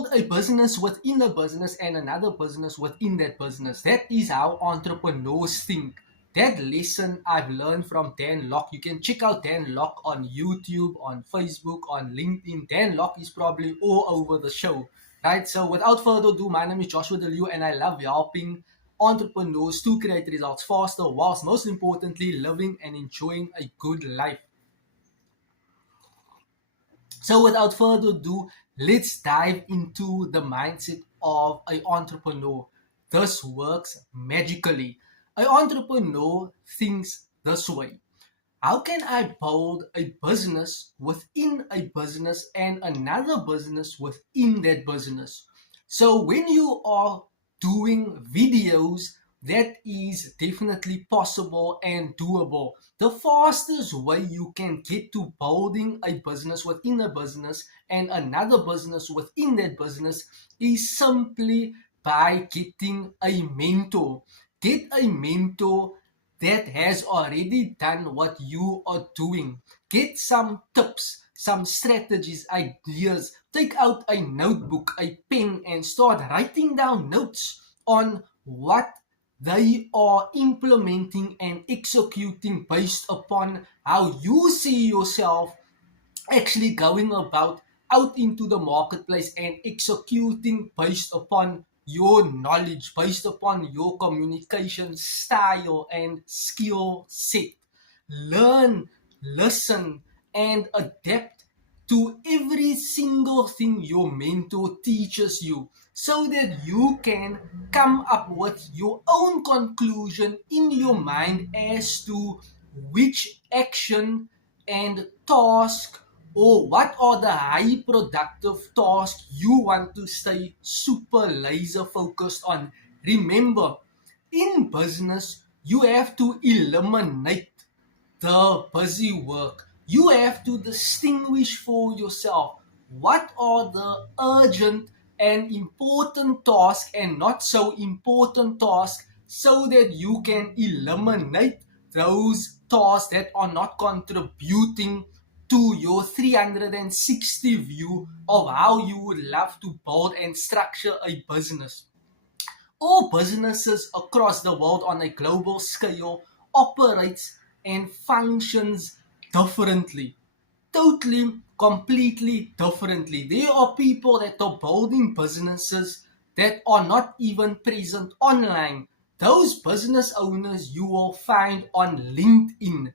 build a business within a business and another business within that business. That is how entrepreneurs think. That lesson I've learned from Dan Locke. You can check out Dan Locke on YouTube, on Facebook, on LinkedIn. Dan Locke is probably all over the show, right? So without further ado, my name is Joshua Deliu and I love helping entrepreneurs to create results faster whilst most importantly living and enjoying a good life. So without further ado, let's dive into the mindset of an entrepreneur. This works magically. An entrepreneur thinks this way. How can I build a business within a business and another business within that business? So when you are doing videos, that is definitely possible and doable. The fastest way you can get to building a business within a business and another business within that business is simply by getting a mentor. Get a mentor that has already done what you are doing. Get some tips, some strategies, ideas. Take out a notebook, a pen, and start writing down notes on what they are implementing and executing based upon how you see yourself actually going about out into the marketplace and executing based upon your knowledge, based upon your communication style and skill set. Learn, listen, and adapt to every single thing your mentor teaches you so that you can come up with your own conclusion in your mind as to which action and task or what are the high productive tasks you want to stay super laser focused on. Remember, in business, you have to eliminate the busy work. You have to distinguish for yourself what are the urgent and important tasks and not so important tasks so that you can eliminate those tasks that are not contributing to your 360 view of how you would love to build and structure a business. All businesses across the world on a global scale operates and functions differently. Totally, completely differently. There are people that are building businesses that are not even present online. Those business owners you will find on LinkedIn.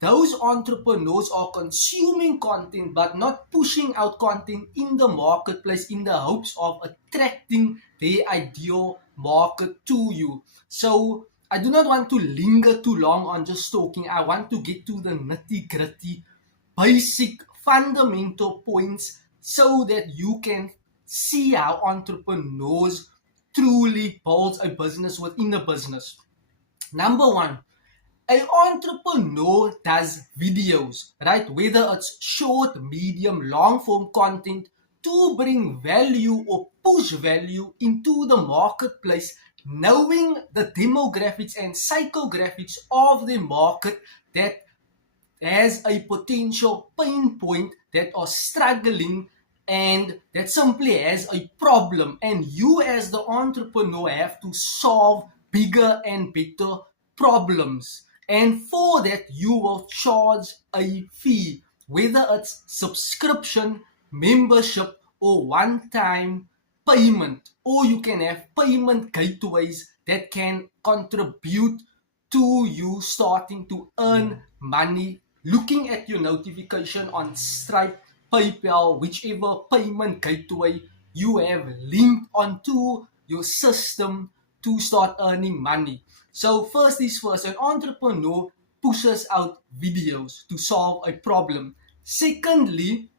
Those entrepreneurs are consuming content but not pushing out content in the marketplace in the hopes of attracting their ideal market to you. So I do not want to linger too long on just talking. I want to get to the nitty gritty, basic, fundamental points so that you can see how entrepreneurs truly build a business within a business. Number one, an entrepreneur does videos, right? Whether it's short, medium, long form content to bring value or push value into the marketplace, knowing the demographics and psychographics of the market that has a potential pain point that are struggling and that simply has a problem, and you as the entrepreneur have to solve bigger and better problems, and for that you will charge a fee, whether it's subscription, membership, or one-time payment, or you can have payment gateways that can contribute to you starting to earn money. Looking at your notification on Stripe, PayPal, whichever payment gateway you have linked onto your system to start earning money. So first is first, an entrepreneur pushes out videos to solve a problem. Secondly,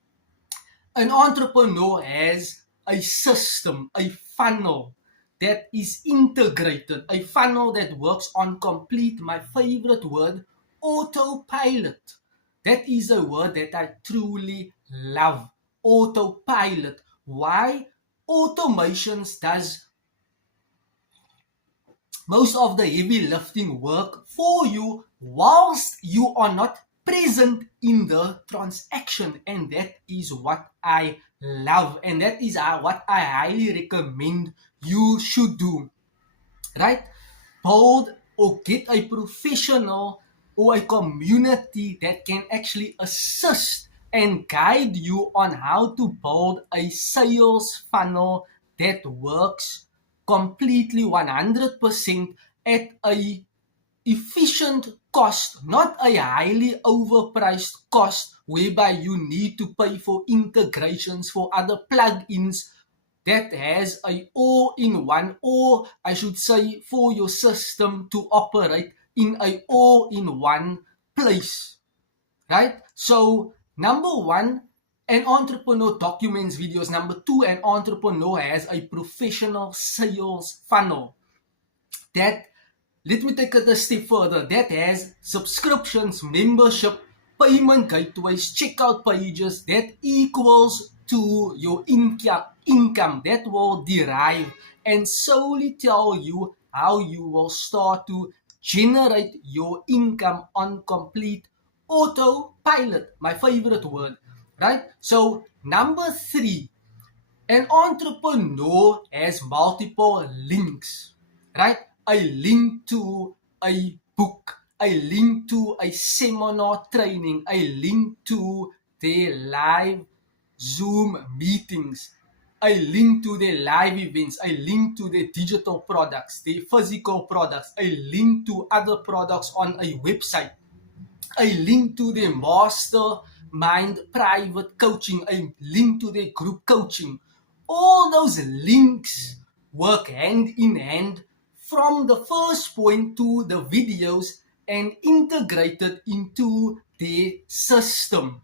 an entrepreneur has a system, a funnel that is integrated, a funnel that works on complete, my favorite word, autopilot. That is a word that I truly love. Autopilot. Why? Automations does most of the heavy lifting work for you whilst you are not present in the transaction, and that is what I love, and that is what I highly recommend you should do, right? Build or get a professional or a community that can actually assist and guide you on how to build a sales funnel that works completely 100% at a efficient cost, not a highly overpriced cost whereby you need to pay for integrations for other plugins that has a all-in-one, or I should say for your system to operate in a all-in-one place, right? So number one, an entrepreneur documents videos. Number two, an entrepreneur has a professional sales funnel that, let me take it a step further, that has subscriptions, membership, payment gateways, checkout pages that equals to your income that will derive and solely tell you how you will start to generate your income on complete autopilot. My favorite word, right? So number three, an entrepreneur has multiple links, right? A link to a book, a link to a seminar training, a link to their live Zoom meetings, a link to their live events, a link to their digital products, their physical products, a link to other products on a website, a link to their mastermind private coaching, a link to their group coaching. All those links work hand in hand from the first point to the videos and integrated into their system.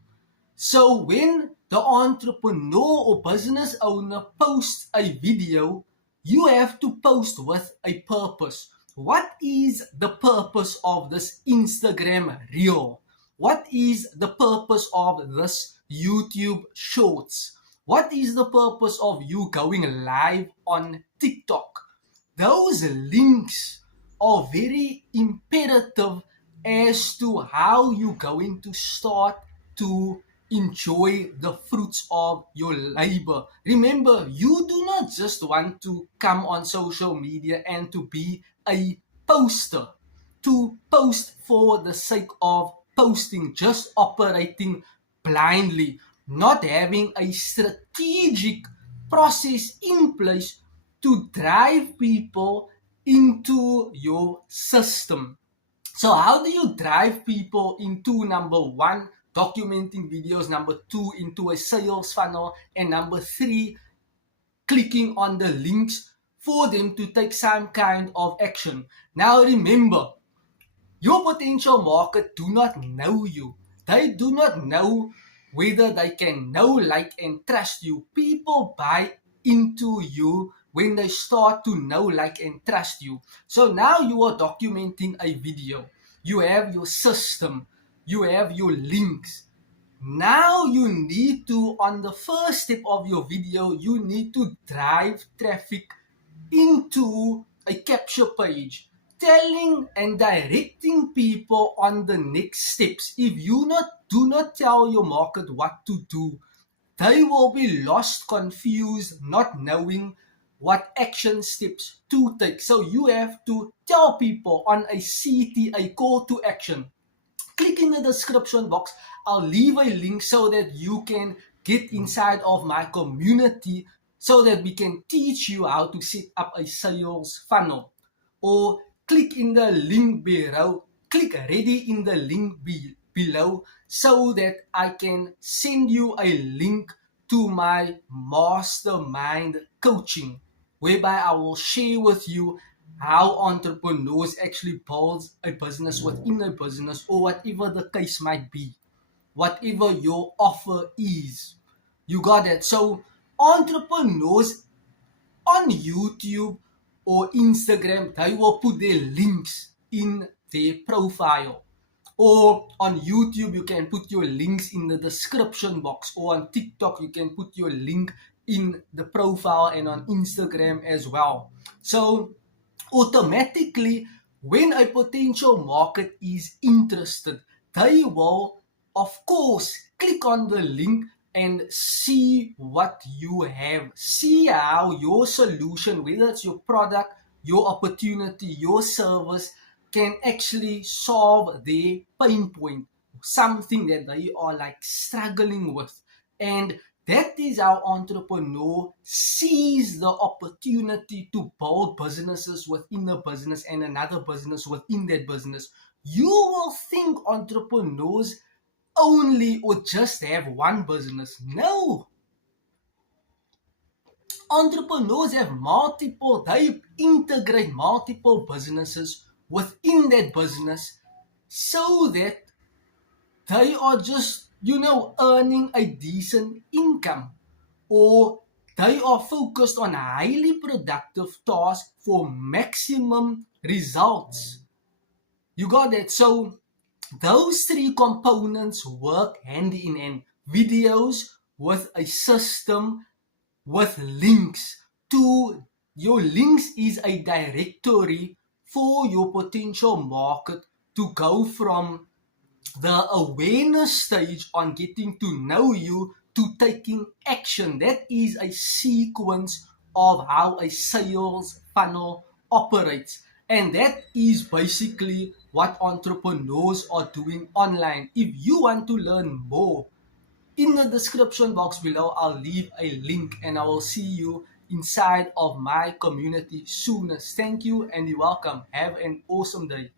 So when the entrepreneur or business owner posts a video, you have to post with a purpose. What is the purpose of this Instagram reel? What is the purpose of this YouTube shorts? What is the purpose of you going live on TikTok? Those links are very imperative as to how you're going to start to enjoy the fruits of your labor. Remember, you do not just want to come on social media and to be a poster, to post for the sake of posting, just operating blindly, not having a strategic process in place to drive people into your system. So how do you drive people into, number one, documenting videos, number two, into a sales funnel, and number three, clicking on the links for them to take some kind of action? Now remember, your potential market do not know you. They do not know whether they can know, like, and trust you. People buy into you when they start to know, like, and trust you. So now you are documenting a video. You have your system. You have your links. Now you need to, on the first step of your video, you need to drive traffic into a capture page, telling and directing people on the next steps. If you do not tell your market what to do, they will be lost, confused, not knowing what action steps to take. So you have to tell people on a CTA, call to action. Click in the description box. I'll leave a link so that you can get inside of my community so that we can teach you how to set up a sales funnel. Or click in the link below, click ready in the link below so that I can send you a link to my mastermind coaching, whereby I will share with you how entrepreneurs actually build a business within a business, or whatever the case might be, whatever your offer is. You got it? So entrepreneurs on YouTube or Instagram, they will put their links in their profile. Or on YouTube, you can put your links in the description box. Or on TikTok, you can put your link in the profile, and on Instagram as well. So automatically, when a potential market is interested, they will, of course, click on the link and see what you have. See how your solution, whether it's your product, your opportunity, your service, can actually solve their pain point, something that they are like struggling with. And that is how entrepreneur sees the opportunity to build businesses within a business and another business within that business. You will think entrepreneurs only or just have one business. No, entrepreneurs have multiple, they integrate multiple businesses within that business so that they are just, earning a decent income, or they are focused on highly productive tasks for maximum results. You got that? So those three components work hand in hand. Videos with a system with links to your links is a directory for your potential market to go from the awareness stage on getting to know you to taking action. That is a sequence of how a sales funnel operates. And that is basically what entrepreneurs are doing online. If you want to learn more, in the description box below, I'll leave a link and I will see you inside of my community soonest. Thank you and you're welcome. Have an awesome day.